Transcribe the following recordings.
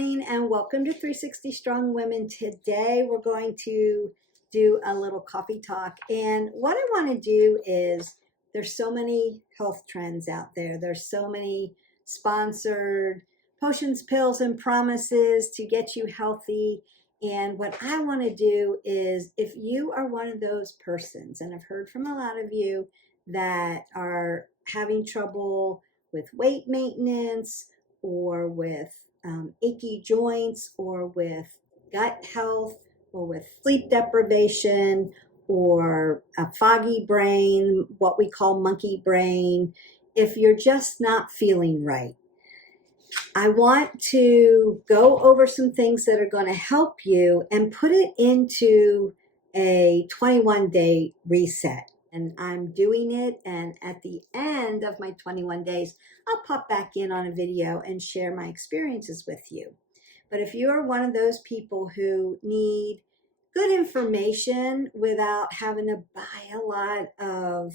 morning and welcome to 360 Strong Women. Today we're going to do a little coffee talk, and what I want to do is there's so many health trends out there. There's so many sponsored potions, pills, and promises to get you healthy. And what I want to do is, if you are one of those persons, and I've heard from a lot of you that are having trouble with weight maintenance or with achy joints or with gut health or with sleep deprivation or a foggy brain, what we call monkey brain, if you're just not feeling right, I want to go over some things that are going to help you and put it into a 21-day reset. And I'm doing it, and at the end of my 21 days, I'll pop back in on a video and share my experiences with you. But if you are one of those people who need good information without having to buy a lot of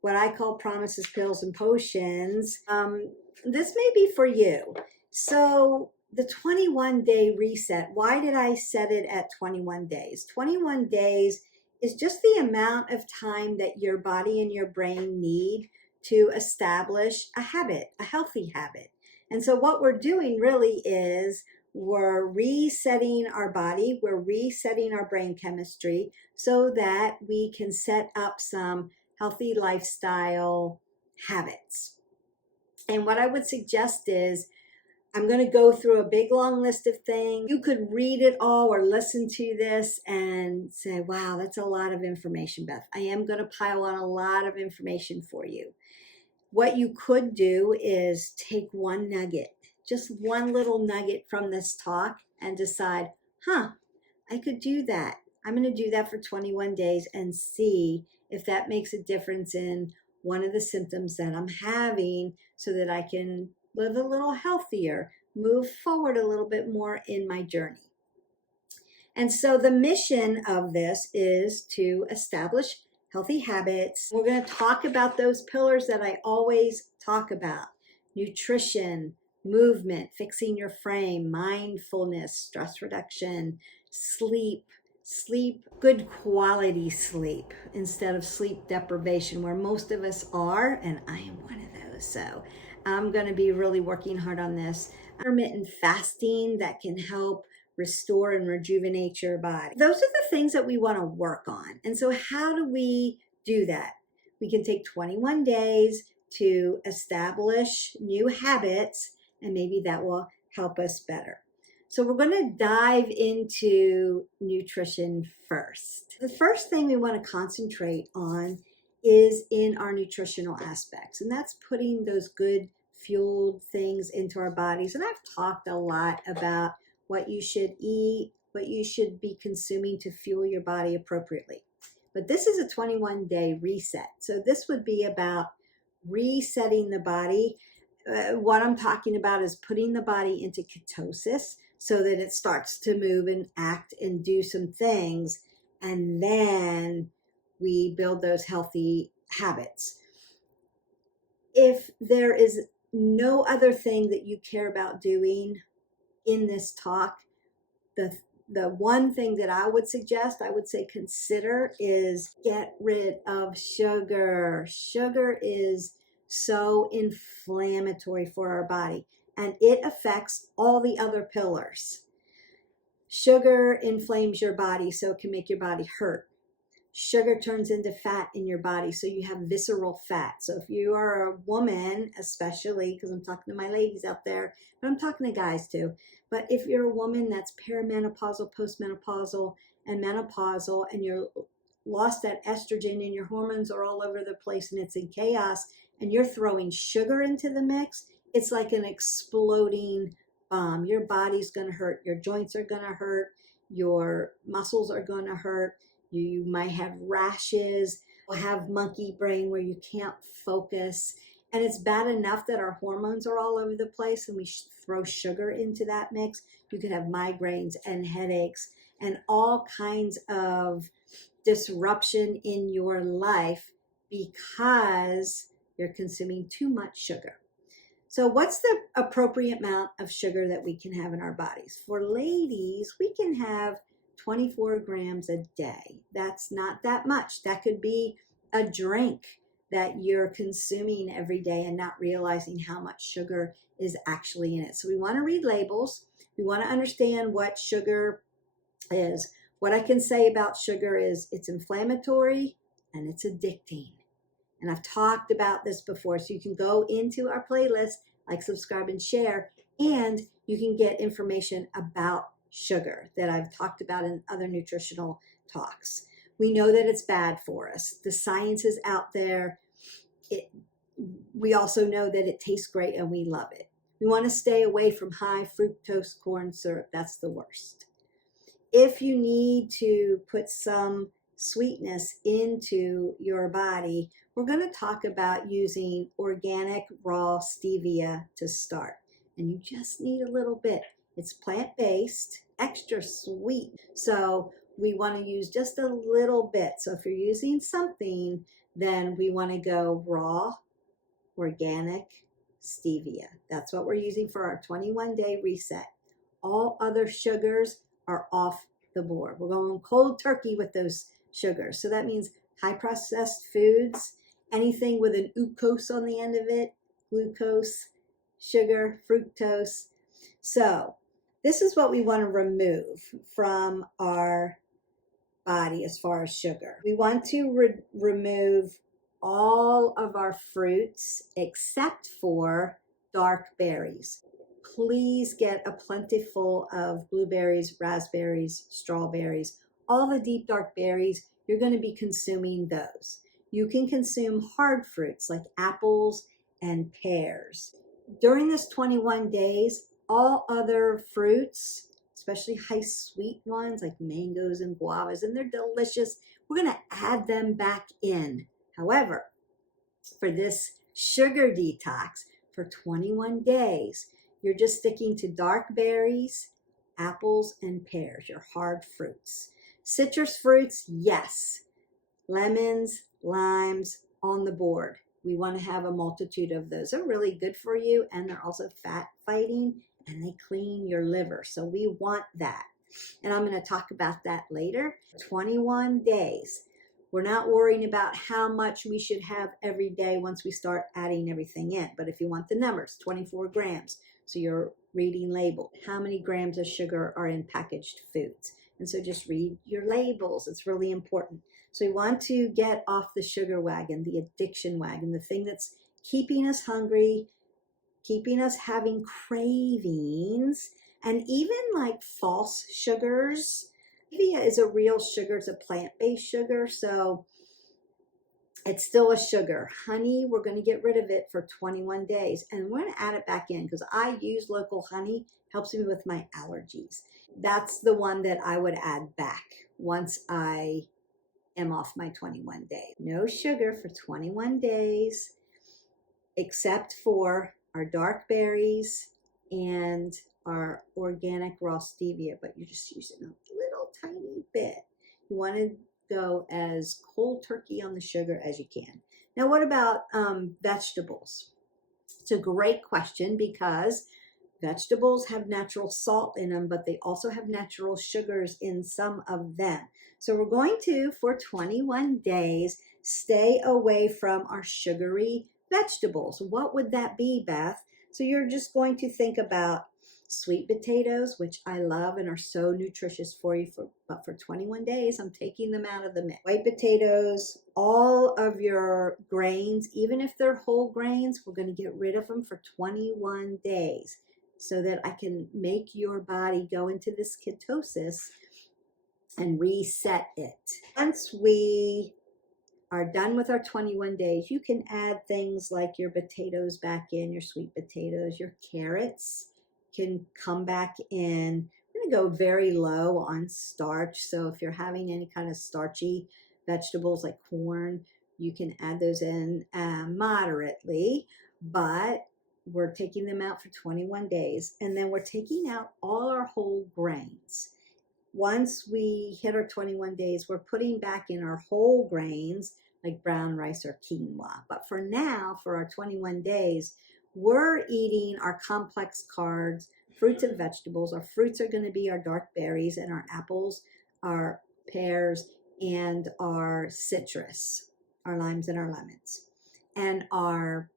what I call promises, pills, and potions, this may be for you. So the 21-day reset, why did I set it at 21 days? 21 days is just the amount of time that your body and your brain need to establish a habit, a healthy habit. And so what we're doing really is we're resetting our body, we're resetting our brain chemistry so that we can set up some healthy lifestyle habits. And what I would suggest is, I'm going to go through a big long list of things. You could read it all or listen to this and say, wow, that's a lot of information, Beth. I am going to pile on a lot of information for you. What you could do is take one nugget, just one little nugget from this talk, and decide, I could do that. I'm going to do that for 21 days and see if that makes a difference in one of the symptoms that I'm having so that I can live a little healthier, move forward a little bit more in my journey. And so the mission of this is to establish healthy habits. We're going to talk about those pillars that I always talk about: nutrition, movement, fixing your frame, mindfulness, stress reduction, sleep, good quality sleep instead of sleep deprivation, where most of us are, and I am one of those. So I'm going to be really working hard on this. Intermittent fasting that can help restore and rejuvenate your body. Those are the things that we want to work on. And so how do we do that? We can take 21 days to establish new habits, and maybe that will help us better. So we're going to dive into nutrition first. The first thing we want to concentrate on is in our nutritional aspects, and that's putting those good fueled things into our bodies. And I've talked a lot about what you should eat, what you should be consuming to fuel your body appropriately. But this is a 21-day reset. So this would be about resetting the body. What I'm talking about is putting the body into ketosis so that it starts to move and act and do some things, and then we build those healthy habits. If there is no other thing that you care about doing in this talk, the one thing that I would suggest, I would say consider, is get rid of sugar. Sugar is so inflammatory for our body, and it affects all the other pillars. Sugar inflames your body, so it can make your body hurt. Sugar turns into fat in your body, so you have visceral fat. So if you are a woman, especially, because I'm talking to my ladies out there, but I'm talking to guys too, but if you're a woman that's perimenopausal, postmenopausal, and menopausal, and you're lost that estrogen and your hormones are all over the place and it's in chaos, and you're throwing sugar into the mix, it's like an exploding bomb. Your body's going to hurt. Your joints are going to hurt. Your muscles are going to hurt. You might have rashes, or have monkey brain where you can't focus. And it's bad enough that our hormones are all over the place and we throw sugar into that mix. You could have migraines and headaches and all kinds of disruption in your life because you're consuming too much sugar. So what's the appropriate amount of sugar that we can have in our bodies? For ladies, we can have 24 grams a day. That's not that much. That could be a drink that you're consuming every day and not realizing how much sugar is actually in it. So we want to read labels. We want to understand what sugar is. What I can say about sugar is it's inflammatory and it's addicting. And I've talked about this before, so you can go into our playlist, like, subscribe, and share, and you can get information about sugar that I've talked about in other nutritional talks. We know that it's bad for us. The science is out there. We also know that it tastes great and we love it. We want to stay away from high fructose corn syrup. That's the worst. If you need to put some sweetness into your body, we're going to talk about using organic raw stevia to start. And you just need a little bit. It's plant-based, extra sweet. So we want to use just a little bit. So if you're using something, then we want to go raw, organic stevia. That's what we're using for our 21-day reset. All other sugars are off the board. We're going cold turkey with those sugars. So that means high processed foods, anything with an glucose on the end of it, glucose, sugar, fructose. So this is what we want to remove from our body as far as sugar. We want to remove all of our fruits except for dark berries. Please get a plentiful of blueberries, raspberries, strawberries, all the deep dark berries. You're going to be consuming those. You can consume hard fruits like apples and pears. During this 21 days, all other fruits, especially high sweet ones like mangoes and guavas, and they're delicious, we're going to add them back in. However, for this sugar detox for 21 days, you're just sticking to dark berries, apples, and pears, your hard fruits. Citrus fruits, yes. Lemons, limes, on the board. We want to have a multitude of those. They're really good for you, and they're also fat fighting, and they clean your liver. So we want that. And I'm going to talk about that later. 21 days. We're not worrying about how much we should have every day once we start adding everything in. But if you want the numbers, 24 grams. So you're reading label. How many grams of sugar are in packaged foods? And so just read your labels. It's really important. So we want to get off the sugar wagon, the addiction wagon, the thing that's keeping us hungry, keeping us having cravings, and even like false sugars. Stevia is a real sugar. It's a plant-based sugar, so it's still a sugar. Honey, we're going to get rid of it for 21 days, and we're going to add it back in because I use local honey. Helps me with my allergies. That's the one that I would add back once I am off my 21 days. No sugar for 21 days, except for our dark berries and our organic raw stevia, but you're just using a little tiny bit. You want to go as cold turkey on the sugar as you can. Now, what about vegetables? It's a great question because vegetables have natural salt in them, but they also have natural sugars in some of them. So we're going to, for 21 days, stay away from our sugary vegetables. What would that be, Beth? So you're just going to think about sweet potatoes, which I love and are so nutritious for you, but for 21 days, I'm taking them out of the mix. White potatoes, all of your grains, even if they're whole grains, we're going to get rid of them for 21 days so that I can make your body go into this ketosis and reset it. Once we are done with our 21 days, you can add things like your potatoes back in, your sweet potatoes, your carrots can come back in. I'm going to go very low on starch. So if you're having any kind of starchy vegetables like corn, you can add those in moderately, but we're taking them out for 21 days. And then we're taking out all our whole grains. Once we hit our 21 days, we're putting back in our whole grains like brown rice or quinoa. But for now, for our 21 days, we're eating our complex carbs, fruits and vegetables. Our fruits are going to be our dark berries, and our apples, our pears, and our citrus, our limes and our lemons. And our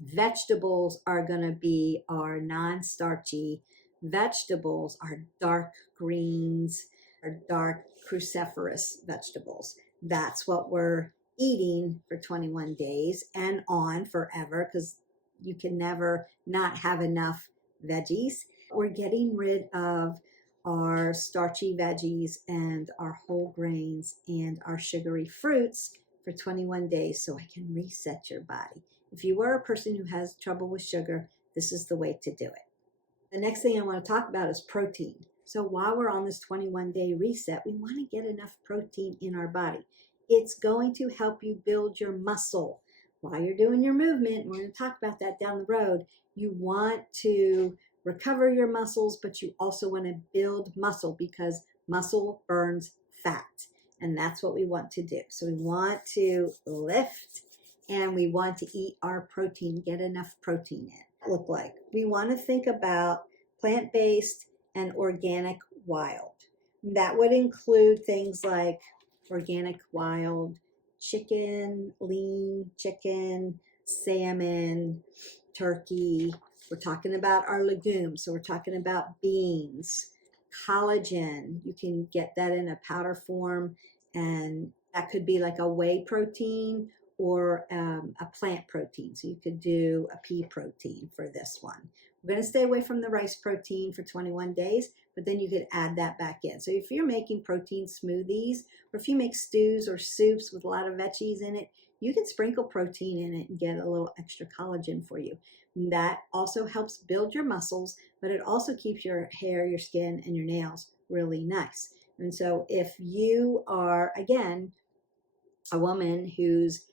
vegetables are going to be our non-starchy vegetables, our dark greens, our dark cruciferous vegetables. That's what we're eating for 21 days and on forever, because you can never not have enough veggies. We're getting rid of our starchy veggies and our whole grains and our sugary fruits for 21 days so I can reset your body. If you are a person who has trouble with sugar, this is the way to do it. The next thing I want to talk about is protein. So while we're on this 21-day reset, we want to get enough protein in our body. It's going to help you build your muscle. While you're doing your movement, we're going to talk about that down the road, you want to recover your muscles, but you also want to build muscle because muscle burns fat. And that's what we want to do. So we want to lift and we want to eat our protein, get enough protein in. Look like we want to think about plant-based and organic wild. That would include things like organic wild chicken, lean chicken, salmon, turkey. We're talking about our legumes. So we're talking about beans, collagen. You can get that in a powder form, and that could be like a whey protein or a plant protein. So you could do a pea protein for this one. We're going to stay away from the rice protein for 21 days, but then you could add that back in. So if you're making protein smoothies, or if you make stews or soups with a lot of veggies in it, you can sprinkle protein in it and get a little extra collagen for you. And that also helps build your muscles, but it also keeps your hair, your skin, and your nails really nice. And so if you are, again, a woman whose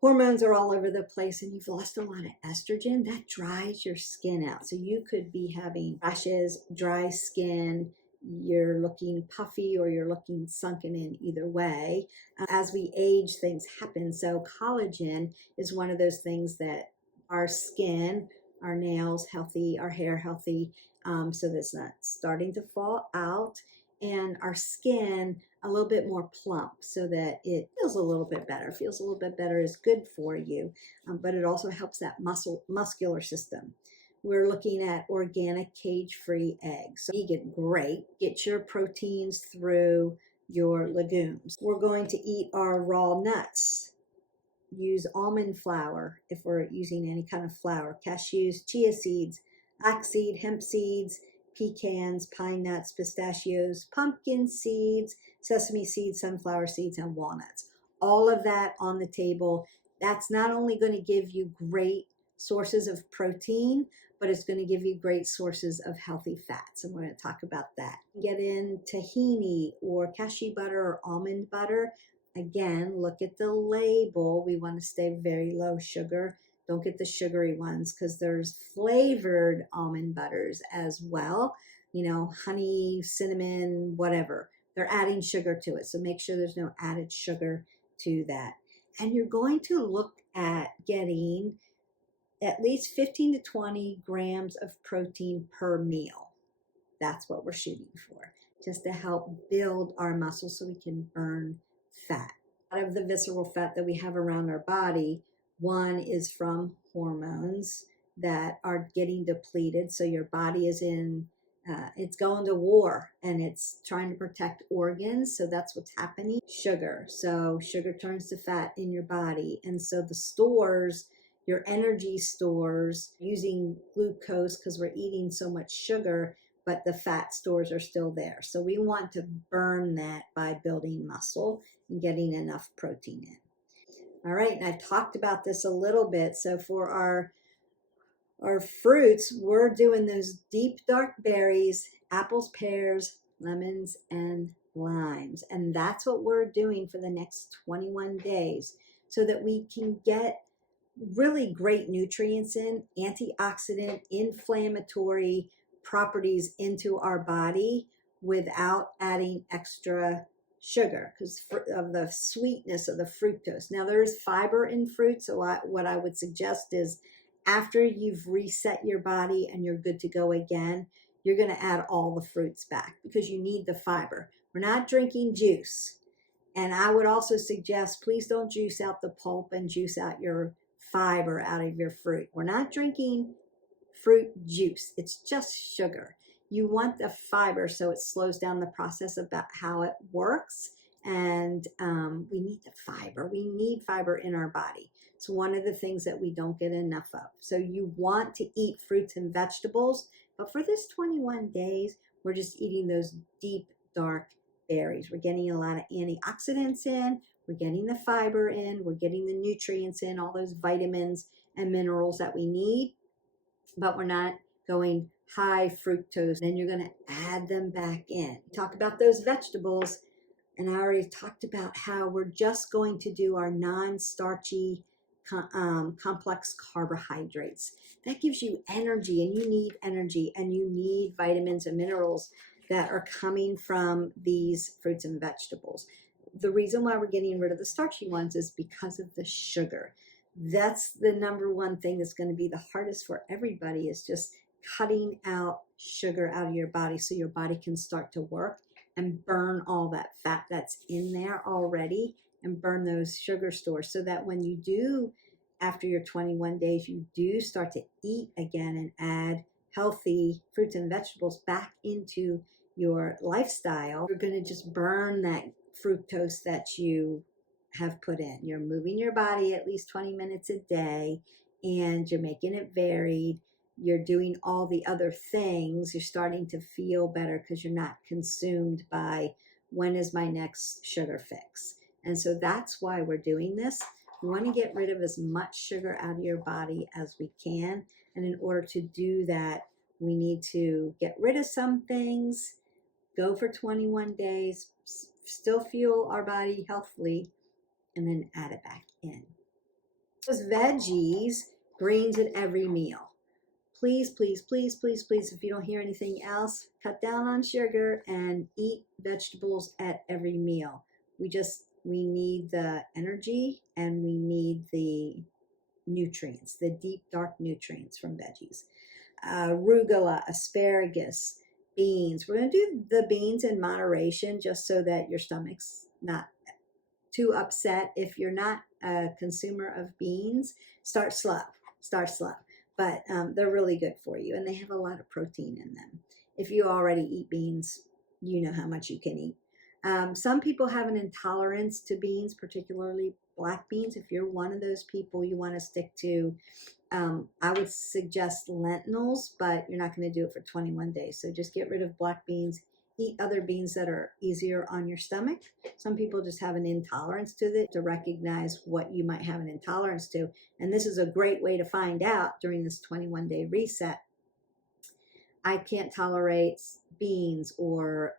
hormones are all over the place and you've lost a lot of estrogen, that dries your skin out. So you could be having rashes, dry skin, you're looking puffy or you're looking sunken in, either way. As we age, things happen. So collagen is one of those things that our skin, our nails healthy, our hair healthy, so that's not starting to fall out, and our skin a little bit more plump so that it feels a little bit better. Feels a little bit better is good for you, but it also helps that muscular system. We're looking at organic cage-free eggs. So vegan, great. Get your proteins through your legumes. We're going to eat our raw nuts. Use almond flour if we're using any kind of flour. Cashews, chia seeds, flaxseed, hemp seeds, pecans, pine nuts, pistachios, pumpkin seeds, sesame seeds, sunflower seeds, and walnuts. All of that on the table. That's not only going to give you great sources of protein, but it's going to give you great sources of healthy fats. And we're going to talk about that. Get in tahini or cashew butter or almond butter. Again, look at the label. We want to stay very low sugar. Don't get the sugary ones because there's flavored almond butters as well. You know, honey, cinnamon, whatever. They're adding sugar to it. So make sure there's no added sugar to that. And you're going to look at getting at least 15 to 20 grams of protein per meal. That's what we're shooting for, just to help build our muscles so we can burn fat. Out of the visceral fat that we have around our body, one is from hormones that are getting depleted. So your body is it's going to war and it's trying to protect organs. So that's what's happening. Sugar. So sugar turns to fat in your body. And so the stores, your energy stores, using glucose because we're eating so much sugar, but the fat stores are still there. So we want to burn that by building muscle and getting enough protein in. All right, and I talked about this a little bit. So for our fruits, we're doing those deep dark berries, apples, pears, lemons, and limes. And that's what we're doing for the next 21 days so that we can get really great nutrients in, antioxidant, inflammatory properties into our body without adding extra sugar because of the sweetness of the fructose. Now there's fiber in fruit, so what I would suggest is after you've reset your body and you're good to go again, you're going to add all the fruits back because you need the fiber. We're not drinking juice. And I would also suggest, please don't juice out the pulp and juice out your fiber out of your fruit. We're not drinking fruit juice. It's just sugar. You want the fiber so it slows down the process about how it works. And we need the fiber. We need fiber in our body. It's one of the things that we don't get enough of. So you want to eat fruits and vegetables. But for this 21 days, we're just eating those deep, dark berries. We're getting a lot of antioxidants in. We're getting the fiber in. We're getting the nutrients in, all those vitamins and minerals that we need. But we're not going high fructose. Then you're going to add them back in. Talk about those vegetables. And I already talked about how we're just going to do our non-starchy complex carbohydrates. That gives you energy, and you need energy, and you need vitamins and minerals that are coming from these fruits and vegetables. The reason why we're getting rid of the starchy ones is because of the sugar. That's the number one thing that's going to be the hardest for everybody, is just cutting out sugar out of your body so your body can start to work and burn all that fat that's in there already, and burn those sugar stores, so that when you do, after your 21 days, you do start to eat again and add healthy fruits and vegetables back into your lifestyle. You're going to just burn that fructose that you have put in. You're moving your body at least 20 minutes a day, and you're making it varied. You're doing all the other things. You're starting to feel better because you're not consumed by, when is my next sugar fix? And so that's why we're doing this. We want to get rid of as much sugar out of your body as we can. And in order to do that, we need to get rid of some things, go for 21 days, still fuel our body healthily, and then add it back in. Those veggies, greens at every meal. Please, please, please, please, please, if you don't hear anything else, cut down on sugar and eat vegetables at every meal. We need the energy, and we need the nutrients, the deep, dark nutrients from veggies. Arugula, asparagus, beans. We're going to do the beans in moderation, just so that your stomach's not too upset. If you're not a consumer of beans, start slow. But they're really good for you, and they have a lot of protein in them. If you already eat beans, you know how much you can eat. Some people have an intolerance to beans, particularly black beans. If you're one of those people, you want to stick to, I would suggest lentils, but you're not going to do it for 21 days. So just get rid of black beans. Eat other beans that are easier on your stomach. Some people just have an intolerance to it. To recognize what you might have an intolerance to. And this is a great way to find out during this 21-day reset. I can't tolerate beans, or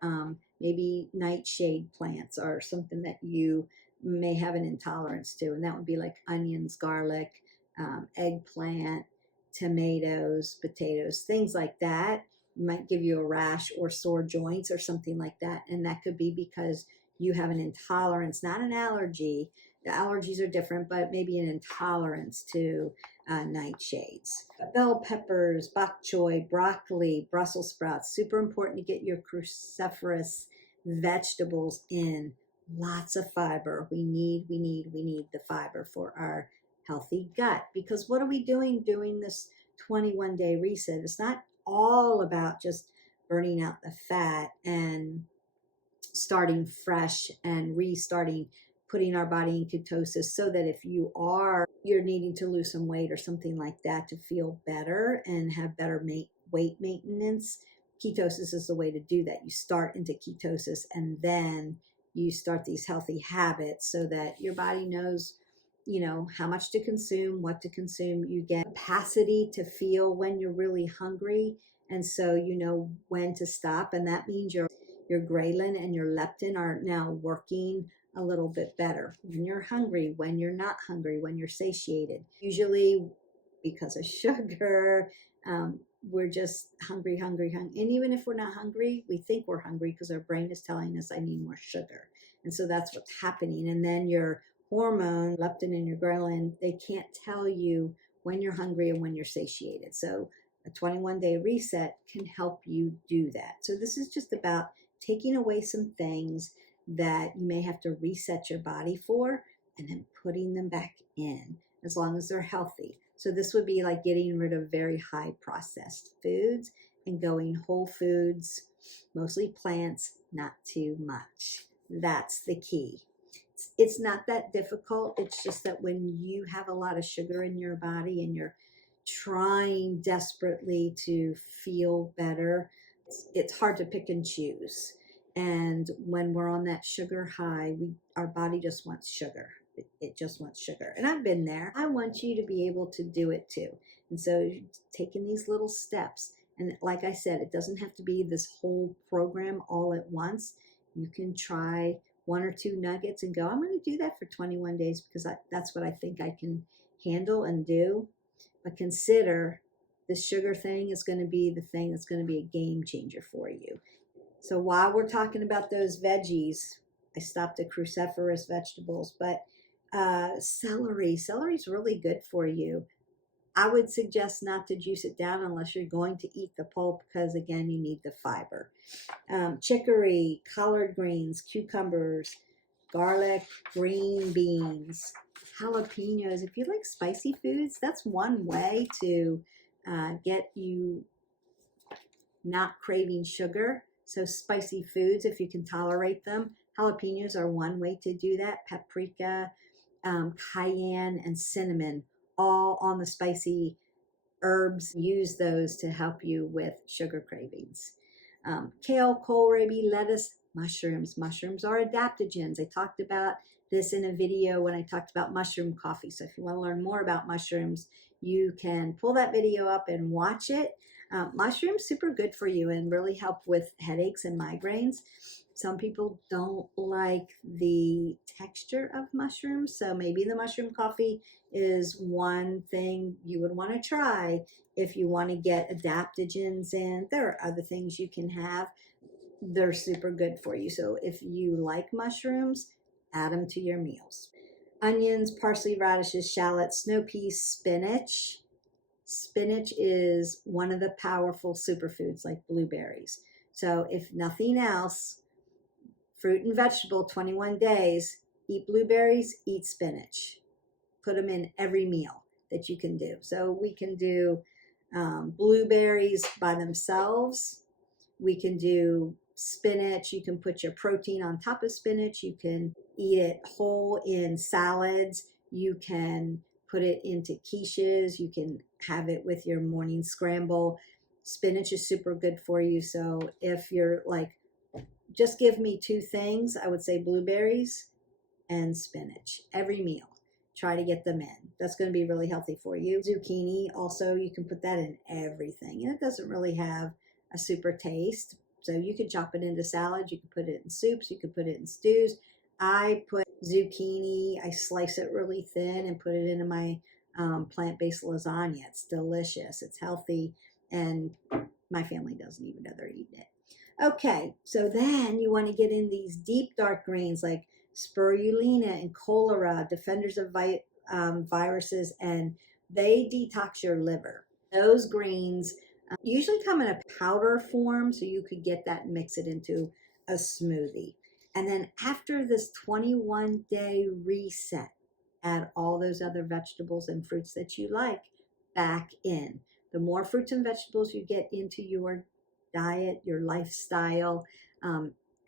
maybe nightshade plants are something that you may have an intolerance to. And that would be like onions, garlic, eggplant, tomatoes, potatoes, things like that. Might give you a rash or sore joints or something like that. And that could be because you have an intolerance, not an allergy. The allergies are different, but maybe an intolerance to nightshades. Bell peppers, bok choy, broccoli, Brussels sprouts. Super important to get your cruciferous vegetables in. Lots of fiber. We need the fiber for our healthy gut. Because what are we doing during this 21-day reset? It's not all about just burning out the fat and starting fresh and restarting, putting our body in ketosis, so that if you're needing to lose some weight or something like that to feel better and have better weight maintenance, ketosis is the way to do that. You start into ketosis, and then you start these healthy habits so that your body knows, how much to consume, what to consume. You get capacity to feel when you're really hungry, and so you know when to stop. And that means your ghrelin and your leptin are now working a little bit better. When you're hungry, when you're not hungry, when you're satiated. Usually because of sugar, we're just hungry. And even if we're not hungry, we think we're hungry because our brain is telling us, I need more sugar. And so that's what's happening. And then your hormone, leptin and your ghrelin, they can't tell you when you're hungry and when you're satiated. So a 21-day reset can help you do that. So this is just about taking away some things that you may have to reset your body for and then putting them back in as long as they're healthy. So this would be like getting rid of very high processed foods and going whole foods, mostly plants, not too much. That's the key. It's not that difficult. It's just that when you have a lot of sugar in your body and you're trying desperately to feel better, it's hard to pick and choose. And when we're on that sugar high, our body just wants sugar. It just wants sugar. And I've been there. I want you to be able to do it too. And so taking these little steps, and like I said, it doesn't have to be this whole program all at once. You can try 1 or 2 nuggets and go, I'm going to do that for 21 days because that's what I think I can handle and do. But consider the sugar thing is going to be the thing that's going to be a game changer for you. So while we're talking about those veggies, I stopped at cruciferous vegetables, but celery is really good for you. I would suggest not to juice it down unless you're going to eat the pulp because, again, you need the fiber. Chicory, collard greens, cucumbers, garlic, green beans, jalapenos. If you like spicy foods, that's one way to get you not craving sugar. So spicy foods, if you can tolerate them. Jalapenos are one way to do that. Paprika, cayenne, and cinnamon, all on the spicy herbs. Use those to help you with sugar cravings. Kale, kohlrabi, lettuce, mushrooms. Mushrooms are adaptogens. I talked about this in a video when I talked about mushroom coffee. So if you want to learn more about mushrooms, you can pull that video up and watch it. Mushrooms, super good for you and really help with headaches and migraines. Some people don't like the texture of mushrooms, so maybe the mushroom coffee is one thing you would want to try if you want to get adaptogens in. There are other things you can have. They're super good for you. So if you like mushrooms, add them to your meals. Onions, parsley, radishes, shallots, snow peas, spinach. Spinach is one of the powerful superfoods like blueberries. So if nothing else, fruit and vegetable, 21 days, eat blueberries, eat spinach. Put them in every meal that you can do. So we can do blueberries by themselves. We can do spinach. You can put your protein on top of spinach. You can eat it whole in salads. You can put it into quiches. You can have it with your morning scramble. Spinach is super good for you. So if you're like, just give me 2 things, I would say blueberries and spinach every meal. Try to get them in. That's going to be really healthy for you. Zucchini, also, you can put that in everything. And it doesn't really have a super taste. So you could chop it into salads. You can put it in soups. You can put it in stews. I put zucchini, I slice it really thin and put it into my plant-based lasagna. It's delicious. It's healthy. And my family doesn't even know they're eating it. Okay, so then you want to get in these deep dark greens like spirulina and cholera, defenders of viruses, and they detox your liver. Those greens usually come in a powder form, so you could get that and mix it into a smoothie. And then after this 21-day reset, add all those other vegetables and fruits that you like back in. The more fruits and vegetables you get into your diet, your lifestyle,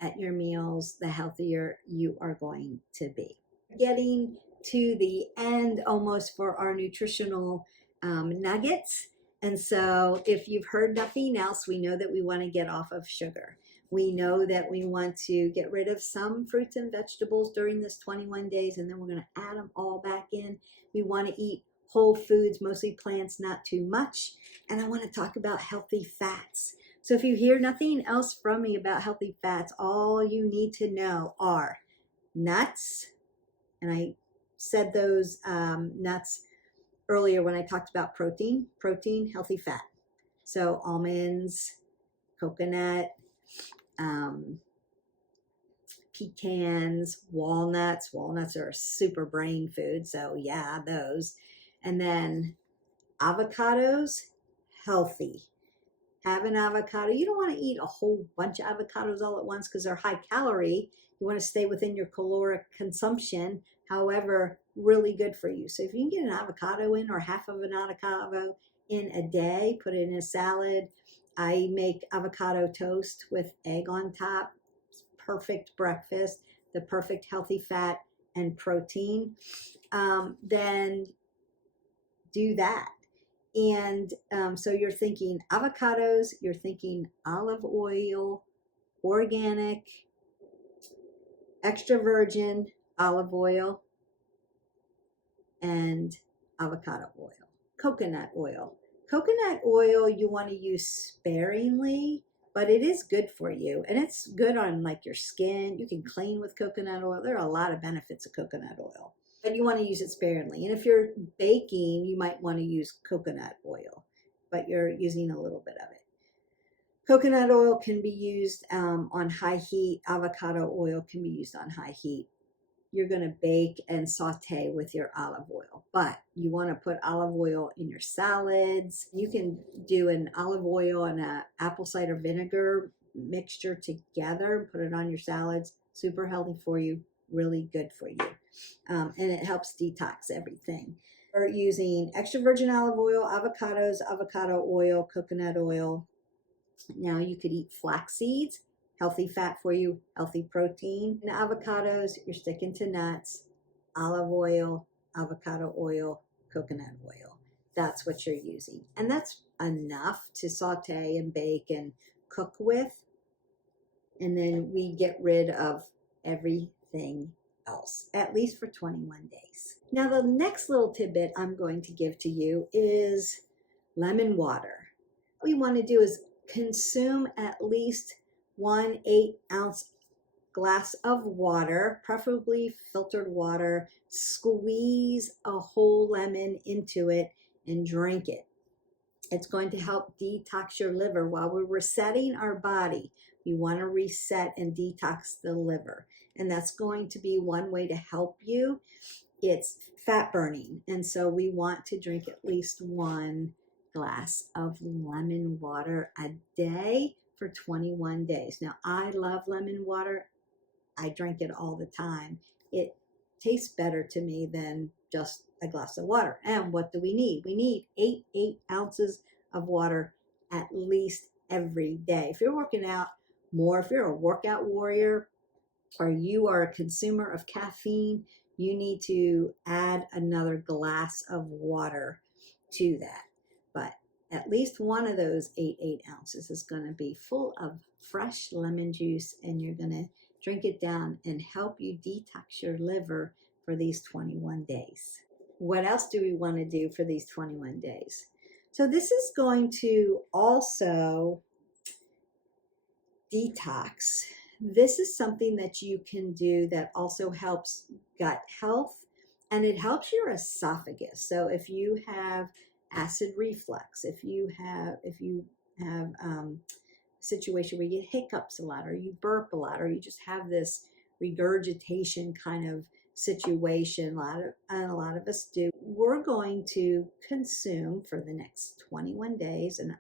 at your meals, the healthier you are going to be. Getting to the end almost for our nutritional nuggets. And so if you've heard nothing else, we know that we want to get off of sugar. We know that we want to get rid of some fruits and vegetables during this 21 days, and then we're going to add them all back in. We want to eat whole foods, mostly plants, not too much. And I want to talk about healthy fats. So if you hear nothing else from me about healthy fats, all you need to know are nuts. And I said those nuts earlier when I talked about protein, healthy fat. So almonds, coconut, pecans, walnuts. Walnuts are a super brain food. So yeah, those. And then Avocados, healthy. Have an avocado. You don't want to eat a whole bunch of avocados all at once because they're high calorie. You want to stay within your caloric consumption. However, really good for you. So if you can get an avocado in or half of an avocado in a day, put it in a salad. I make avocado toast with egg on top. Perfect breakfast, the perfect healthy fat and protein. Then do that. And so you're thinking avocados, you're thinking olive oil, organic, extra virgin olive oil, and avocado oil. Coconut oil. Coconut oil you want to use sparingly, but it is good for you. And it's good on like your skin. You can clean with coconut oil. There are a lot of benefits of coconut oil, but you want to use it sparingly. And if you're baking, you might want to use coconut oil, but you're using a little bit of it. Coconut oil can be used on high heat. Avocado oil can be used on high heat. You're going to bake and saute with your olive oil, but you want to put olive oil in your salads. You can do an olive oil and an apple cider vinegar mixture together and put it on your salads. Super healthy for you, really good for you. And it helps detox everything. We're using extra virgin olive oil, avocados, avocado oil, coconut oil. Now you could eat flax seeds. Healthy fat for you, healthy protein. And avocados, you're sticking to nuts, olive oil, avocado oil, coconut oil. That's what you're using. And that's enough to saute and bake and cook with. And then we get rid of everything else, at least for 21 days. Now, the next little tidbit I'm going to give to you is lemon water. What you want to do is consume at least 1 8-ounce glass of water, preferably filtered water. Squeeze a whole lemon into it and drink it. It's going to help detox your liver. While we're resetting our body, we want to reset and detox the liver. And that's going to be one way to help you. It's fat burning. And so we want to drink at least 1 glass of lemon water a day for 21 days. Now, I love lemon water. I drink it all the time. It tastes better to me than just a glass of water. And what do we need? We need 8 ounces of water at least every day. If you're working out more, if you're a workout warrior, or you are a consumer of caffeine, you need to add another glass of water to that. But at least one of those 8 ounces is going to be full of fresh lemon juice, and you're going to drink it down and help you detox your liver for these 21 days. What else do we want to do for these 21 days? So this is going to also detox. This is something that you can do that also helps gut health, and it helps your esophagus. So if you have acid reflux, if you have a situation where you get hiccups a lot, or you burp a lot, or you just have this regurgitation kind of situation, a lot of us do, we're going to consume for the next 21 days. And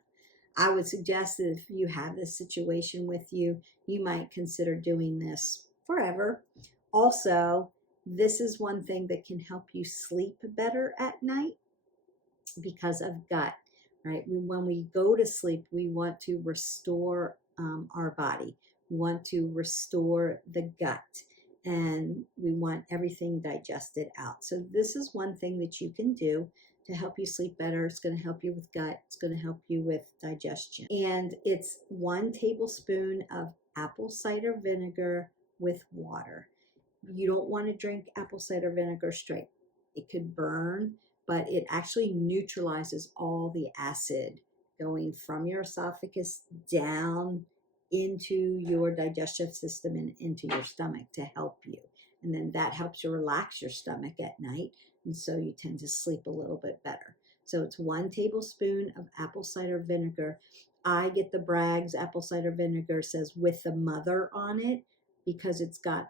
I would suggest that if you have this situation with you, you might consider doing this forever. Also, this is one thing that can help you sleep better at night because of gut, right? When we go to sleep, we want to restore our body. We want to restore the gut, and we want everything digested out. So this is one thing that you can do to help you sleep better. It's going to help you with gut. It's going to help you with digestion. And it's 1 tablespoon of apple cider vinegar with water. You don't want to drink apple cider vinegar straight. It could burn, but it actually neutralizes all the acid going from your esophagus down into your digestive system and into your stomach to help you. And then that helps you relax your stomach at night. And so you tend to sleep a little bit better. So it's 1 tablespoon of apple cider vinegar. I get the Bragg's apple cider vinegar, says with the mother on it, because it's got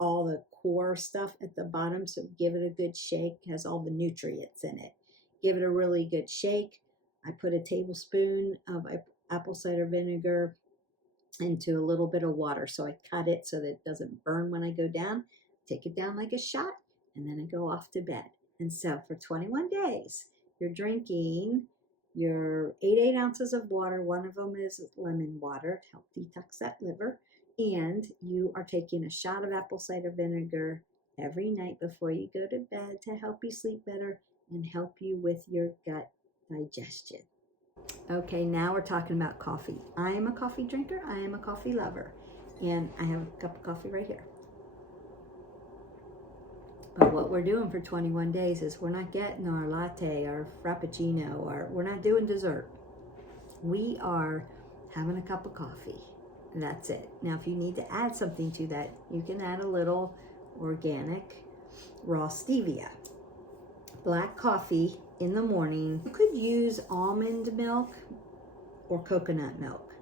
all the core stuff at the bottom. So give it a good shake. It has all the nutrients in it. Give it a really good shake. I put a tablespoon of apple cider vinegar into a little bit of water. So I cut it so that it doesn't burn when I go down. Take it down like a shot, and then I go off to bed. And so for 21 days, you're drinking your 8 ounces of water. One of them is lemon water to help detox that liver. And you are taking a shot of apple cider vinegar every night before you go to bed to help you sleep better and help you with your gut digestion. Okay, now we're talking about coffee. I am a coffee drinker. I am a coffee lover. And I have a cup of coffee right here. But what we're doing for 21 days is we're not getting our latte, our frappuccino, or we're not doing dessert. We are having a cup of coffee. That's it. Now, if you need to add something to that, you can add a little organic raw stevia. Black coffee in the morning. You could use almond milk or coconut milk,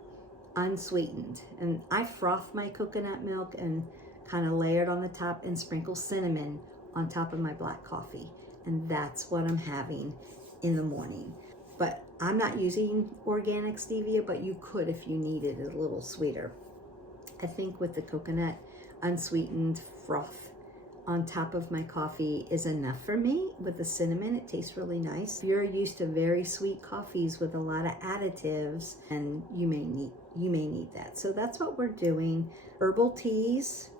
unsweetened. And I froth my coconut milk and kind of layer it on the top and sprinkle cinnamon on top of my black coffee. And that's what I'm having in the morning. But I'm not using organic stevia, but you could if you needed it a little sweeter. I think with the coconut unsweetened froth on top of my coffee is enough for me. With the cinnamon, it tastes really nice. If you're used to very sweet coffees with a lot of additives, and you may need that. So that's what we're doing. Herbal teas,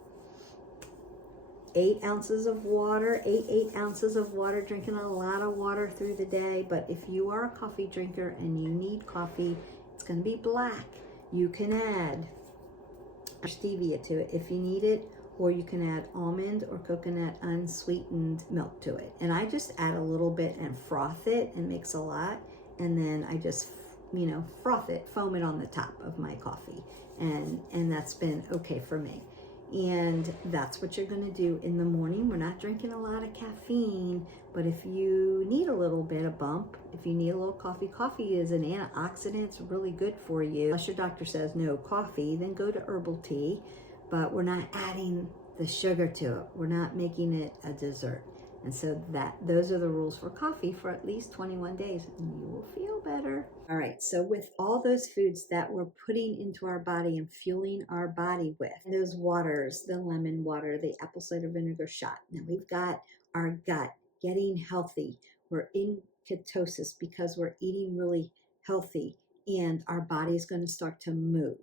8 ounces of water, 8 ounces of water, drinking a lot of water through the day. But if you are a coffee drinker and you need coffee, it's going to be black. You can add stevia to it if you need it, or you can add almond or coconut unsweetened milk to it. And I just add a little bit and froth it and mix a lot. And then I just, froth it, foam it on the top of my coffee. And that's been okay for me. And that's what you're going to do in the morning. We're not drinking a lot of caffeine, but if you need a little bit of bump, if you need a little coffee, coffee is an antioxidant. It's really good for you. Unless your doctor says no coffee, then go to herbal tea. But we're not adding the sugar to it. We're not making it a dessert. And so those are the rules for coffee for at least 21 days, and you will feel better. All right, so with all those foods that we're putting into our body and fueling our body with, those waters, the lemon water, the apple cider vinegar shot. Now we've got our gut getting healthy. We're in ketosis because we're eating really healthy, and our body is going to start to move.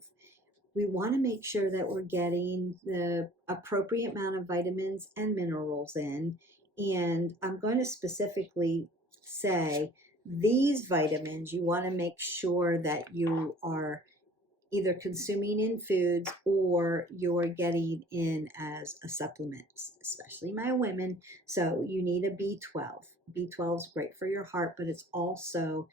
We want to make sure that we're getting the appropriate amount of vitamins and minerals in. And I'm going to specifically say these vitamins, you want to make sure that you are either consuming in foods or you're getting in as a supplement, especially my women. So you need a B12. B12 is great for your heart, but it's going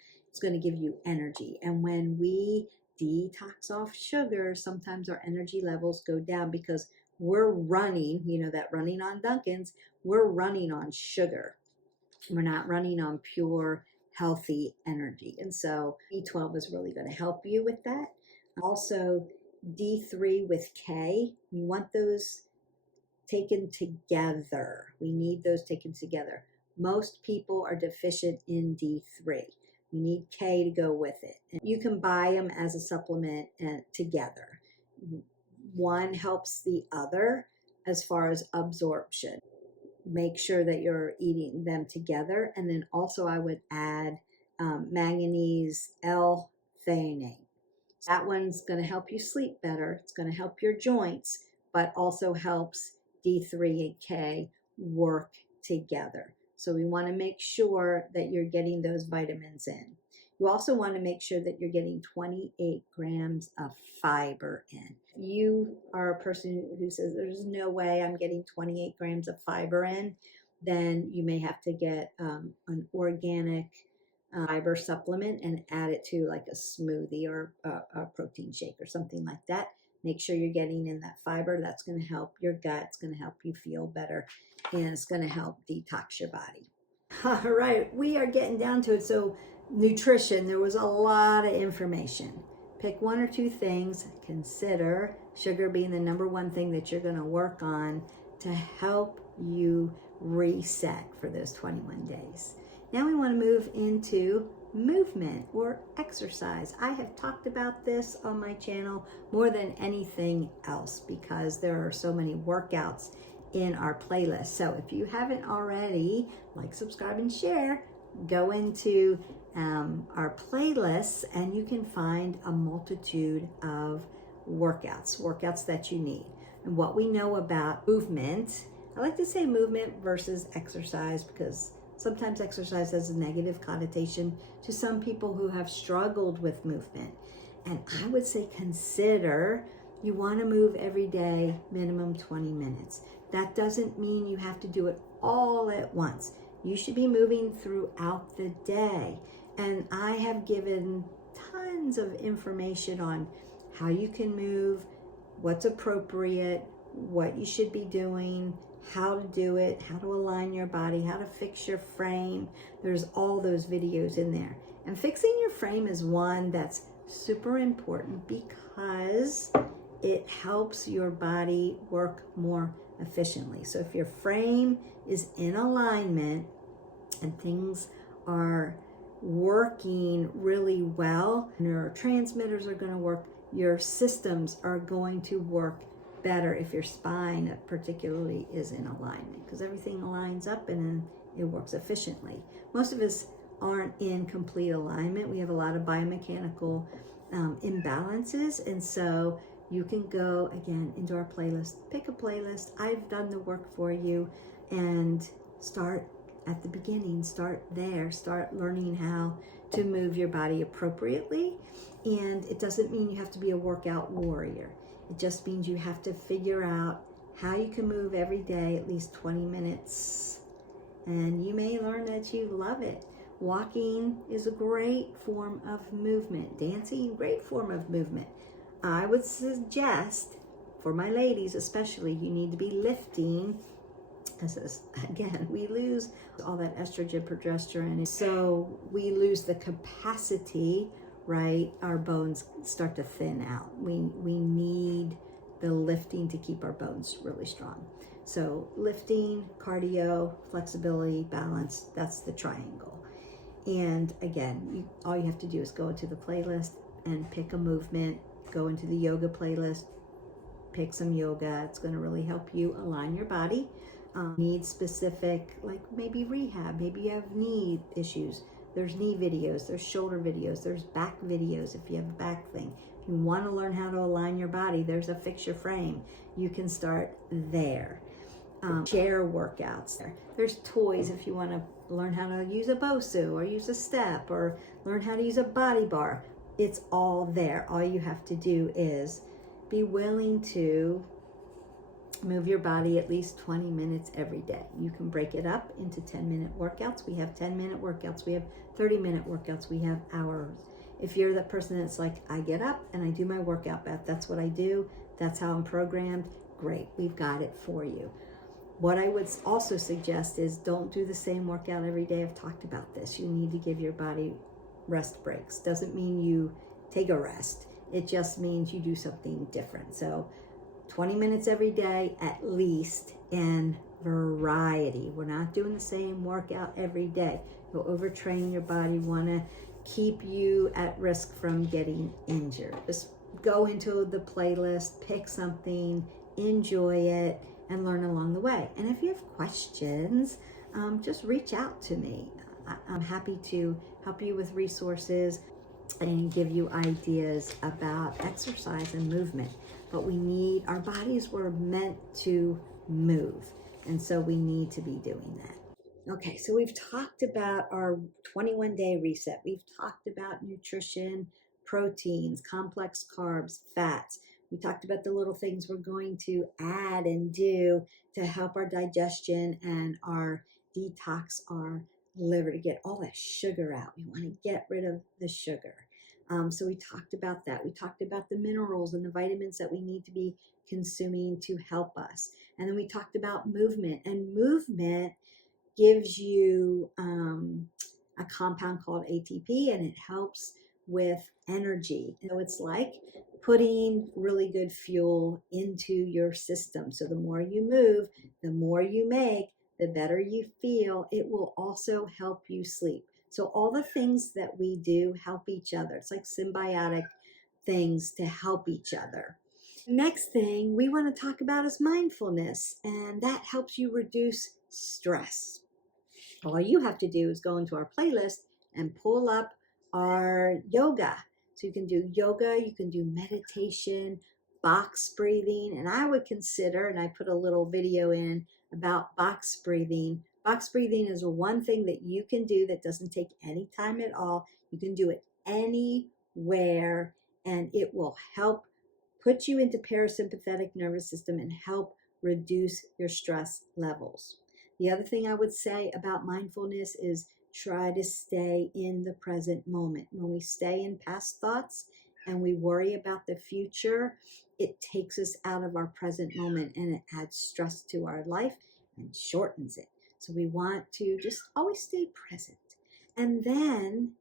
to give you energy. And when we detox off sugar, sometimes our energy levels go down because we're running, that running on Dunkin's, we're running on sugar. We're not running on pure, healthy energy. And so B12 is really going to help you with that. Also, D3 with K, we want those taken together. We need those taken together. Most people are deficient in D3. You need K to go with it. And you can buy them as a supplement and together. One helps the other as far as absorption. Make sure that you're eating them together. And then also I would add manganese L-theanine. That one's going to help you sleep better. It's going to help your joints, but also helps D3 and K work together. So we want to make sure that you're getting those vitamins in. You also want to make sure that you're getting 28 grams of fiber in. If you are a person who says, there's no way I'm getting 28 grams of fiber in, then you may have to get an organic fiber supplement and add it to like a smoothie or a protein shake or something like that. Make sure you're getting in that fiber. That's going to help your gut. It's going to help you feel better, and it's going to help detox your body. All right, we are getting down to it. So nutrition, there was a lot of information. Pick one or two things. Consider sugar being the number one thing that you're going to work on to help you reset for those 21 days. Now we want to move into movement or exercise. I have talked about this on my channel more than anything else because there are so many workouts in our playlist. So if you haven't already, like, subscribe, and share, go into our playlists and you can find a multitude of workouts that you need. And what we know about movement, I like to say movement versus exercise because sometimes exercise has a negative connotation to some people who have struggled with movement. And I would say consider you want to move every day, minimum 20 minutes. That doesn't mean you have to do it all at once. You should be moving throughout the day. And I have given tons of information on how you can move, what's appropriate, what you should be doing, how to do it, how to align your body, how to fix your frame. There's all those videos in there. And fixing your frame is one that's super important because it helps your body work more efficiently. So if your frame is in alignment and things are working really well, neurotransmitters are going to work, your systems are going to work better if your spine particularly is in alignment, because everything aligns up and it works efficiently. Most of us aren't in complete alignment. We have a lot of biomechanical imbalances, and so you can go again into our playlist, pick a playlist. I've done the work for you, and start at the beginning. Start there. Start learning how to move your body appropriately. And it doesn't mean you have to be a workout warrior. It just means you have to figure out how you can move every day at least 20 minutes. And you may learn that you love it. Walking is a great form of movement. Dancing, great form of movement. I would suggest, for my ladies especially, you need to be lifting. Because again, we lose all that estrogen, progesterone, so we lose the capacity, right? Our bones start to thin out. We need the lifting to keep our bones really strong. So lifting, cardio, flexibility, balance, that's the triangle. And again, all you have to do is go into the playlist and pick a movement, go into the yoga playlist, pick some yoga. It's going to really help you align your body. Need specific, like maybe rehab, maybe you have knee issues. There's knee videos, there's shoulder videos, there's back videos if you have a back thing. If you want to learn how to align your body, there's a fix your frame. You can start there. Chair workouts. There's toys if you want to learn how to use a BOSU or use a step or learn how to use a body bar. It's all there. All you have to do is be willing to move your body at least 20 minutes every day. You can break it up into 10-minute workouts. We have 10-minute workouts. We have 30-minute workouts. We have hours. If you're that person that's like, I get up and I do my workout, that's what I do, that's how I'm programmed, great, we've got it for you. What I would also suggest is don't do the same workout every day. I've talked about this. You need to give your body rest breaks. Doesn't mean you take a rest. It just means you do something different. So 20 minutes every day at least, in variety. We're not doing the same workout every day. You'll overtrain your body, want to keep you at risk from getting injured. Just go into the playlist, pick something, enjoy it, and learn along the way. And if you have questions, just reach out to me. I'm happy to help you with resources and give you ideas about exercise and movement. But our bodies were meant to move. And so we need to be doing that. Okay, so we've talked about our 21-day reset. We've talked about nutrition, proteins, complex carbs, fats. We talked about the little things we're going to add and do to help our digestion and our detox our liver, to get all that sugar out. We want to get rid of the sugar. So we talked about that. We talked about the minerals and the vitamins that we need to be consuming to help us. And then we talked about movement. And movement gives you a compound called ATP, and it helps with energy. So it's like putting really good fuel into your system. So the more you move, the more you make, the better you feel, it will also help you sleep. So all the things that we do help each other. It's like symbiotic things to help each other. Next thing we want to talk about is mindfulness, and that helps you reduce stress. All you have to do is go into our playlist and pull up our yoga. So you can do yoga, you can do meditation, box breathing, and I would consider, and I put a little video in about box breathing. Box breathing is one thing that you can do that doesn't take any time at all. You can do it anywhere, and it will help put you into parasympathetic nervous system and help reduce your stress levels. The other thing I would say about mindfulness is try to stay in the present moment. When we stay in past thoughts and we worry about the future, it takes us out of our present moment and it adds stress to our life and shortens it. So we want to just always stay present. And then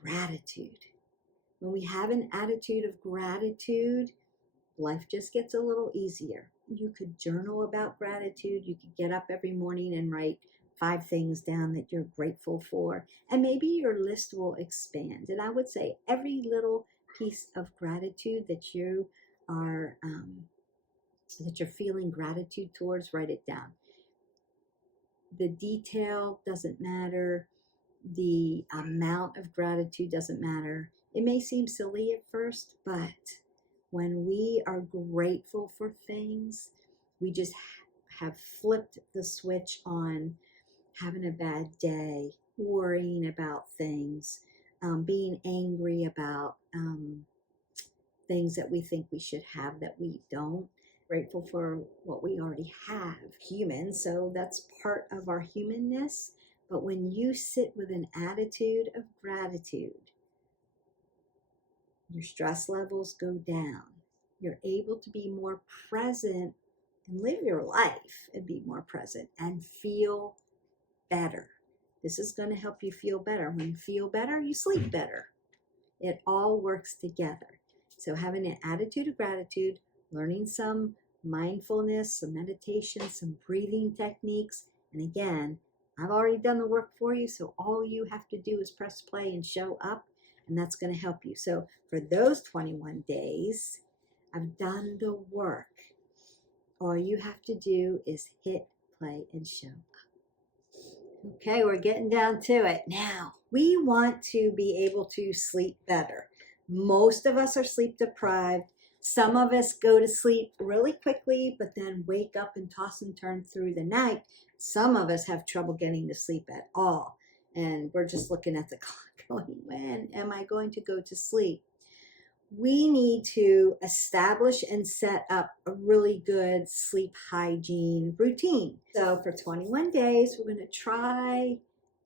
gratitude. When we have an attitude of gratitude, life just gets a little easier. You could journal about gratitude. You could get up every morning and write 5 things down that you're grateful for. And maybe your list will expand. And I would say every little piece of gratitude that you are that you're feeling gratitude towards, write it down. The detail doesn't matter. The amount of gratitude doesn't matter. It may seem silly at first, but when we are grateful for things, we just have flipped the switch on having a bad day, worrying about things, being angry about things that we think we should have that we don't. Grateful for what we already have. Human, so that's part of our humanness. But when you sit with an attitude of gratitude, your stress levels go down. You're able to be more present and live your life and be more present and feel better. This is going to help you feel better. When you feel better, you sleep better. It all works together. So having an attitude of gratitude, learning some mindfulness, some meditation, some breathing techniques. And again, I've already done the work for you. So all you have to do is press play and show up. And that's going to help you. So for those 21 days, I've done the work. All you have to do is hit play and show up. Okay, we're getting down to it. Now, we want to be able to sleep better. Most of us are sleep deprived. Some of us go to sleep really quickly, but then wake up and toss and turn through the night. Some of us have trouble getting to sleep at all. And we're just looking at the clock going, when am I going to go to sleep? We need to establish and set up a really good sleep hygiene routine. So for 21 days, we're going to try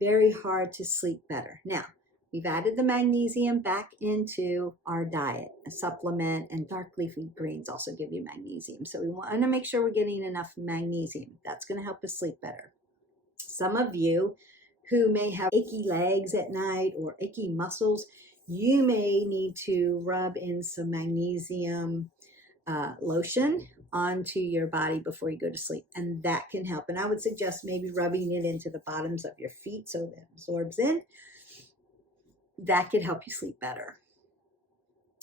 very hard to sleep better. Now, we've added the magnesium back into our diet, a supplement, and dark leafy greens also give you magnesium. So we want to make sure we're getting enough magnesium. That's going to help us sleep better. Some of you who may have achy legs at night or achy muscles, you may need to rub in some magnesium lotion onto your body before you go to sleep, and that can help. And I would suggest maybe rubbing it into the bottoms of your feet so that it absorbs in. That could help you sleep better.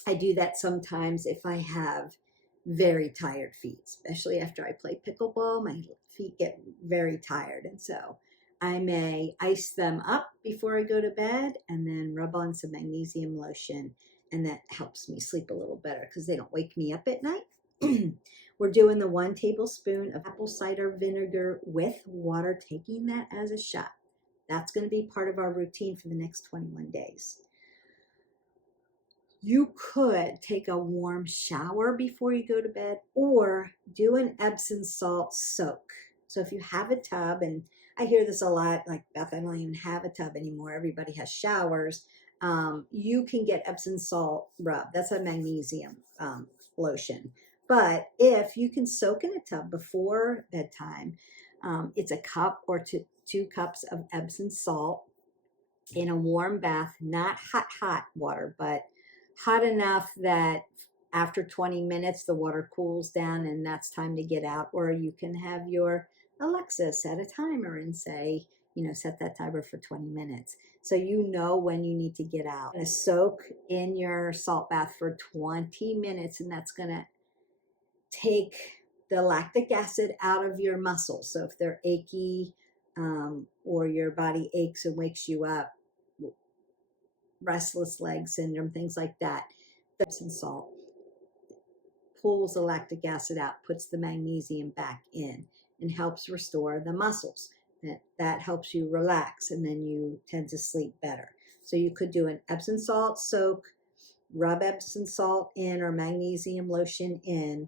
I do that sometimes if I have very tired feet, especially after I play pickleball. My feet get very tired, and so I may ice them up before I go to bed and then rub on some magnesium lotion, and that helps me sleep a little better because they don't wake me up at night. We're doing the 1 tablespoon of apple cider vinegar with water, taking that as a shot. That's going to be part of our routine for the next 21 days. You could take a warm shower before you go to bed or do an Epsom salt soak. So if you have a tub, and I hear this a lot, like, Beth, I don't even have a tub anymore. Everybody has showers. You can get Epsom salt rub. That's a magnesium lotion. But if you can soak in a tub before bedtime, it's a cup or two cups of Epsom salt in a warm bath, not hot water, but hot enough that after 20 minutes, the water cools down and that's time to get out. Or you can have your Alexa, set a timer and say, set that timer for 20 minutes. So you know when you need to get out. And soak in your salt bath for 20 minutes, and that's going to take the lactic acid out of your muscles. So if they're achy or your body aches and wakes you up, restless leg syndrome, things like that, and salt pulls the lactic acid out, puts the magnesium back in, and helps restore the muscles. That helps you relax, and then you tend to sleep better. So you could do an Epsom salt soak, rub Epsom salt in or magnesium lotion in.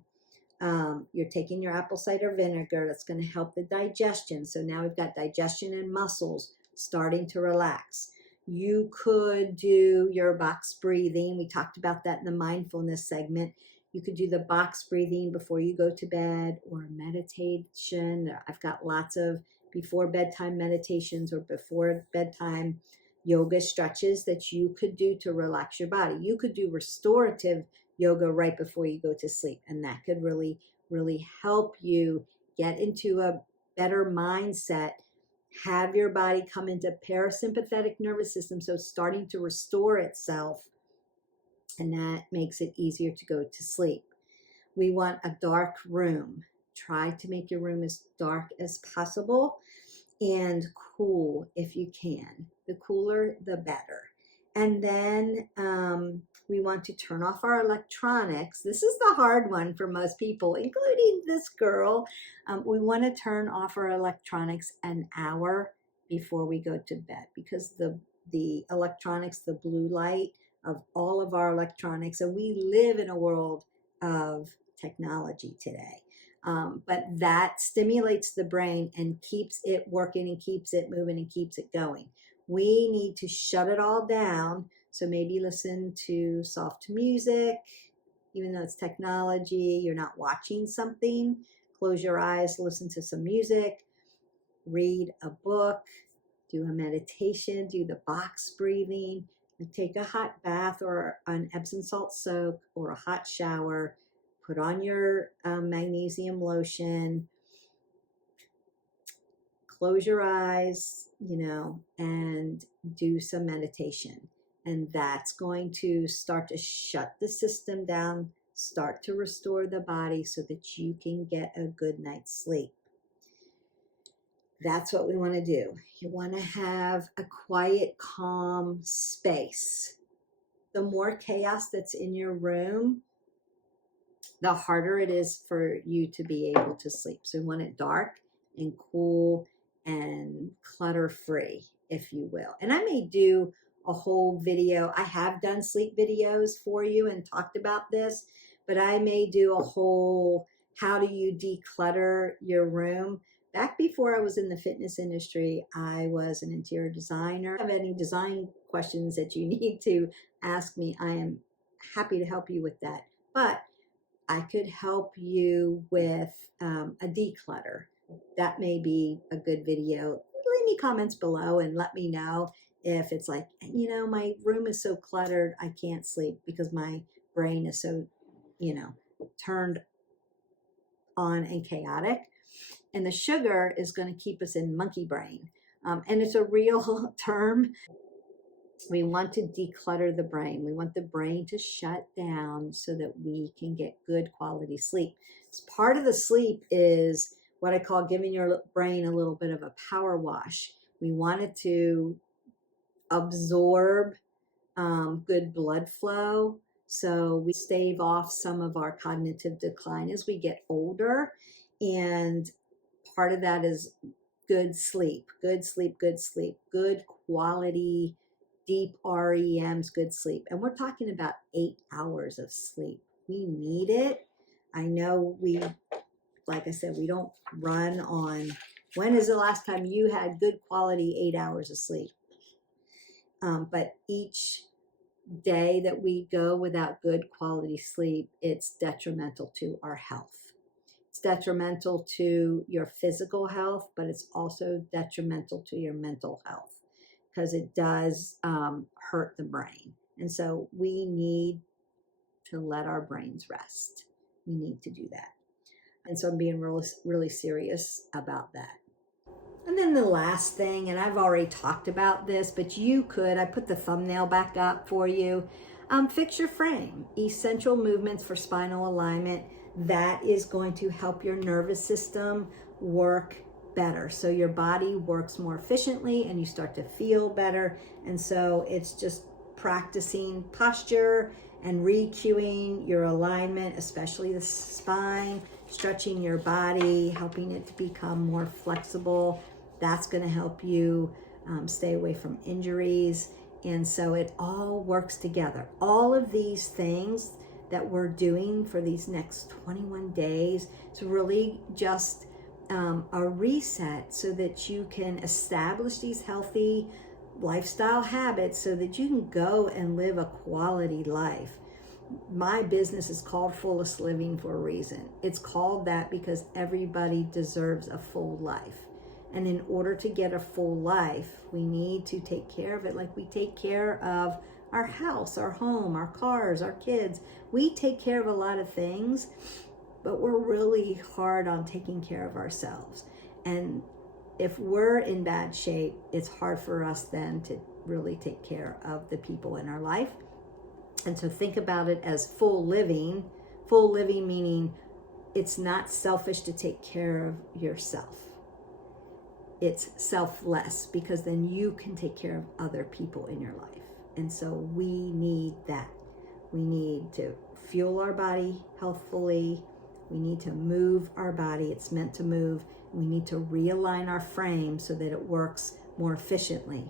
You're taking your apple cider vinegar. That's going to help the digestion. So now we've got digestion and muscles starting to relax. You could do your box breathing. We talked about that in the mindfulness segment. You could do the box breathing before you go to bed, or meditation. I've got lots of before bedtime meditations or before bedtime yoga stretches that you could do to relax your body. You could do restorative yoga right before you go to sleep, and that could really, really help you get into a better mindset, have your body come into parasympathetic nervous system, so it's starting to restore itself, and that makes it easier to go to sleep. We want a dark room. Try to make your room as dark as possible and cool if you can. The cooler, the better. And then we want to turn off our electronics. This is the hard one for most people, including this girl. We want to turn off our electronics an hour before we go to bed, because the electronics, the blue light of all of our electronics, and we live in a world of technology today. But that stimulates the brain and keeps it working and keeps it moving and keeps it going. We need to shut it all down. So maybe listen to soft music, even though it's technology, you're not watching something. Close your eyes, listen to some music, read a book, do a meditation, do the box breathing, and take a hot bath or an Epsom salt soak or a hot shower. Put on your magnesium lotion, close your eyes, and do some meditation. And that's going to start to shut the system down, start to restore the body so that you can get a good night's sleep. That's what we want to do. You want to have a quiet, calm space. The more chaos that's in your room, the harder it is for you to be able to sleep. So we want it dark and cool and clutter-free, if you will. And I may do a whole video. I have done sleep videos for you and talked about this, but I may do a whole how do you declutter your room. Back before I was in the fitness industry, I was an interior designer. If you have any design questions that you need to ask me, I am happy to help you with that. But I could help you with a declutter. That may be a good video. Leave me comments below and let me know if it's like, my room is so cluttered, I can't sleep because my brain is so, turned on and chaotic. And the sugar is going to keep us in monkey brain. And it's a real term. We want to declutter the brain. We want the brain to shut down so that we can get good quality sleep. So part of the sleep is what I call giving your brain a little bit of a power wash. We want it to absorb good blood flow. So we stave off some of our cognitive decline as we get older. And part of that is good sleep, good sleep, good sleep, good quality deep REMs, good sleep. And we're talking about 8 hours of sleep. We need it. I know like I said, we don't run on when is the last time you had good quality 8 hours of sleep. But each day that we go without good quality sleep, it's detrimental to our health. It's detrimental to your physical health, but it's also detrimental to your mental health, because it does hurt the brain. And so we need to let our brains rest. We need to do that. And so I'm being really, really serious about that. And then the last thing, and I've already talked about this, but you could, I put the thumbnail back up for you. Fix your frame. Essential movements for spinal alignment. That is going to help your nervous system work better. So your body works more efficiently and you start to feel better. And so it's just practicing posture and re-cueing your alignment, especially the spine, stretching your body, helping it to become more flexible. That's going to help you stay away from injuries. And so it all works together. All of these things that we're doing for these next 21 days, it's really just a reset so that you can establish these healthy lifestyle habits so that you can go and live a quality life. My business is called Fullest Living for a reason. It's called that because everybody deserves a full life. And in order to get a full life, we need to take care of it like we take care of our house, our home, our cars, our kids. We take care of a lot of things, but we're really hard on taking care of ourselves. And if we're in bad shape, it's hard for us then to really take care of the people in our life. And so think about it as full living meaning it's not selfish to take care of yourself. It's selfless because then you can take care of other people in your life. And so we need that. We need to fuel our body healthfully. We need to move our body. It's meant to move. We need to realign our frame so that it works more efficiently.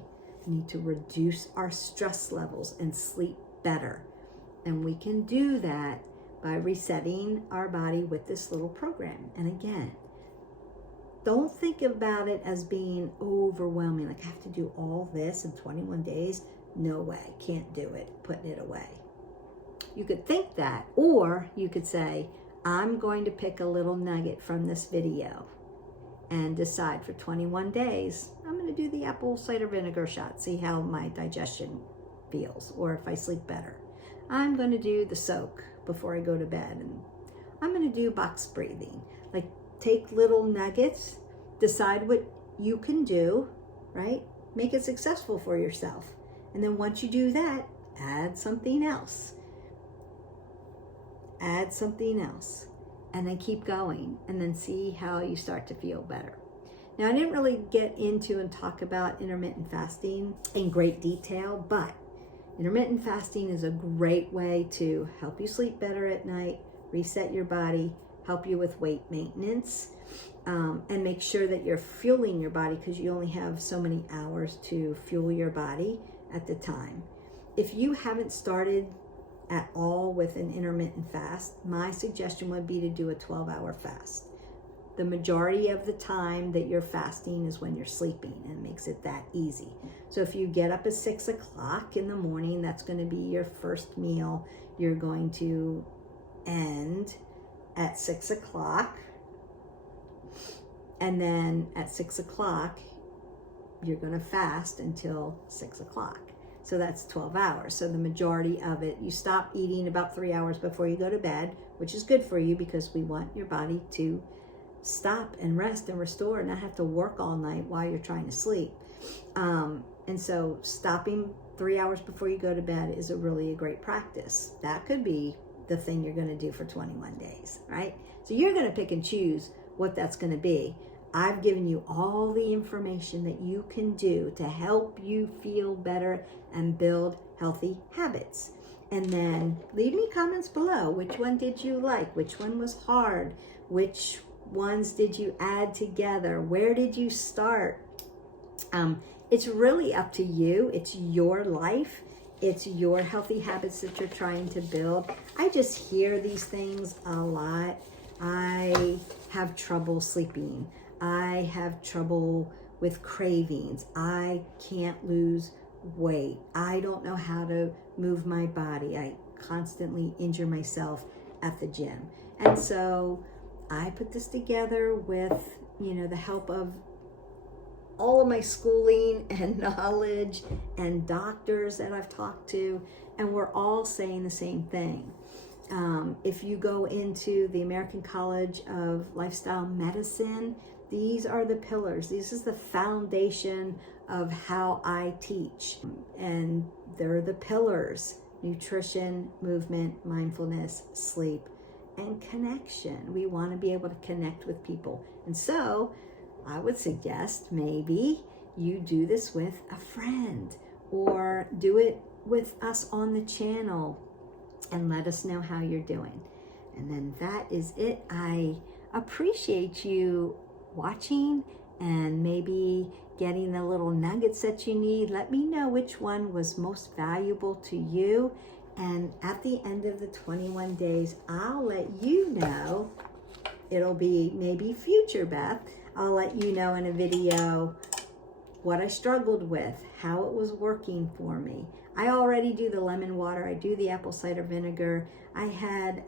We need to reduce our stress levels and sleep better. And we can do that by resetting our body with this little program. And again, don't think about it as being overwhelming. Like I have to do all this in 21 days. No way, can't do it, putting it away. You could think that, or you could say, I'm going to pick a little nugget from this video and decide for 21 days, I'm going to do the apple cider vinegar shot, see how my digestion feels, or if I sleep better. I'm going to do the soak before I go to bed, and I'm going to do box breathing. Like take little nuggets, decide what you can do, right? Make it successful for yourself. And then once you do that, add something else. Add something else. And then keep going and then see how you start to feel better. Now, I didn't really get into and talk about intermittent fasting in great detail, but intermittent fasting is a great way to help you sleep better at night, reset your body, help you with weight maintenance, and make sure that you're fueling your body because you only have so many hours to fuel your body at the time. If you haven't started at all with an intermittent fast, my suggestion would be to do a 12-hour fast. The majority of the time that you're fasting is when you're sleeping, and it makes it that easy. So if you get up at 6 o'clock in the morning, that's going to be your first meal. You're going to end at 6 o'clock. And then at 6 o'clock, you're going to fast until 6 o'clock. So that's 12 hours. So the majority of it, you stop eating about 3 hours before you go to bed, which is good for you because we want your body to stop and rest and restore and not have to work all night while you're trying to sleep. And so stopping 3 hours before you go to bed is a great practice. That could be the thing you're going to do for 21 days, right? So you're going to pick and choose what that's going to be. I've given you all the information that you can do to help you feel better and build healthy habits. And then leave me comments below. Which one did you like? Which one was hard? Which ones did you add together? Where did you start? It's really up to you. It's your life. It's your healthy habits that you're trying to build. I just hear these things a lot. I have trouble sleeping. I have trouble with cravings. I can't lose weight. I don't know how to move my body. I constantly injure myself at the gym. And so I put this together with, the help of all of my schooling and knowledge and doctors that I've talked to, and we're all saying the same thing. If you go into the American College of Lifestyle Medicine, these are the pillars. This is the foundation of how I teach. And they're the pillars: nutrition, movement, mindfulness, sleep, and connection. We want to be able to connect with people. And so I would suggest maybe you do this with a friend, or do it with us on the channel and let us know how you're doing. And then that is it. I appreciate you watching and maybe getting the little nuggets that you need. Let me know which one was most valuable to you. And at the end of the 21 days, I'll let you know. It'll be maybe future Beth. I'll let you know in a video what I struggled with, how it was working for me. I already do the lemon water. I do the apple cider vinegar. I had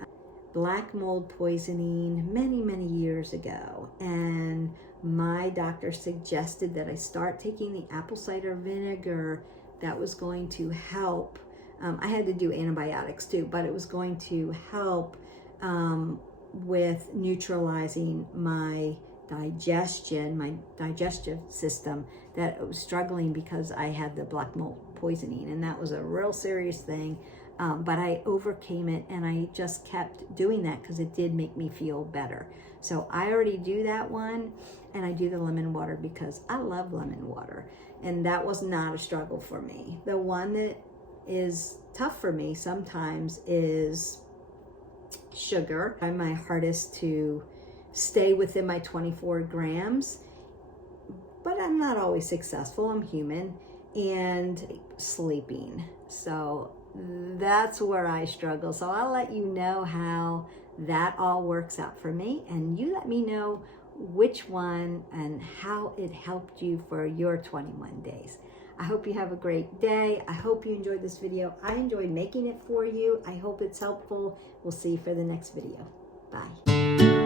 black mold poisoning many, many years ago, and my doctor suggested that I start taking the apple cider vinegar. That was going to help. I had to do antibiotics too, but it was going to help with neutralizing my digestion, my digestive system, that was struggling because I had the black mold poisoning, and that was a real serious thing. But I overcame it, and I just kept doing that because it did make me feel better. So I already do that one, and I do the lemon water because I love lemon water, and that was not a struggle for me. The one that is tough for me sometimes is sugar. I'm my hardest to stay within my 24 grams, but I'm not always successful. I'm human. And sleeping. So that's where I struggle. So I'll let you know how that all works out for me, and you let me know which one and how it helped you for your 21 days. I hope you have a great day. I hope you enjoyed this video. I enjoyed making it for you. I hope it's helpful. We'll see you for the next video. Bye.